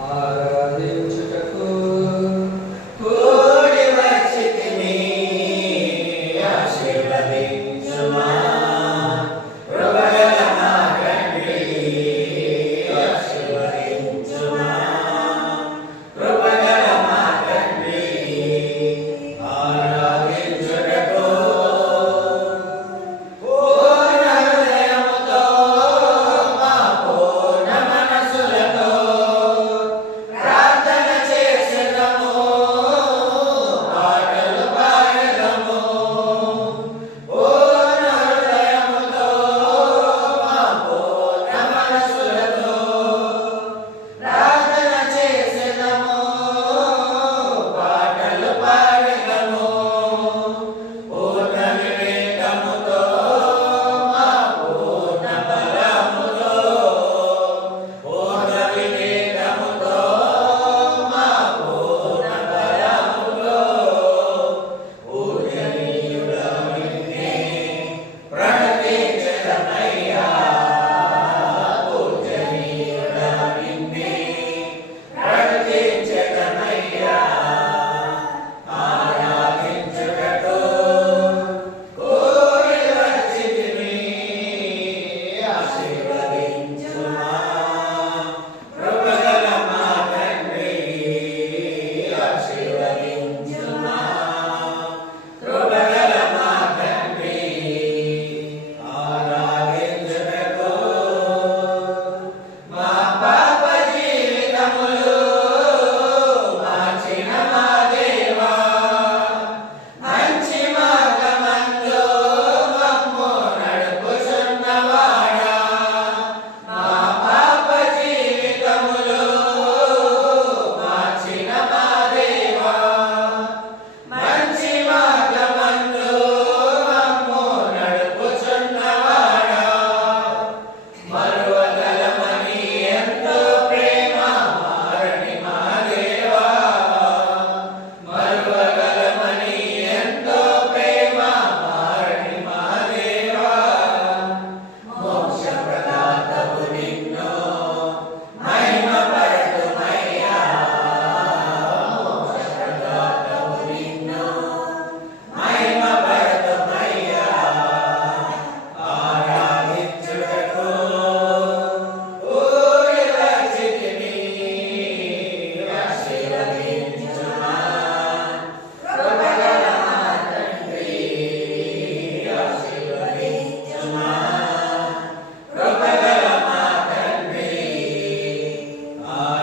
啊。呃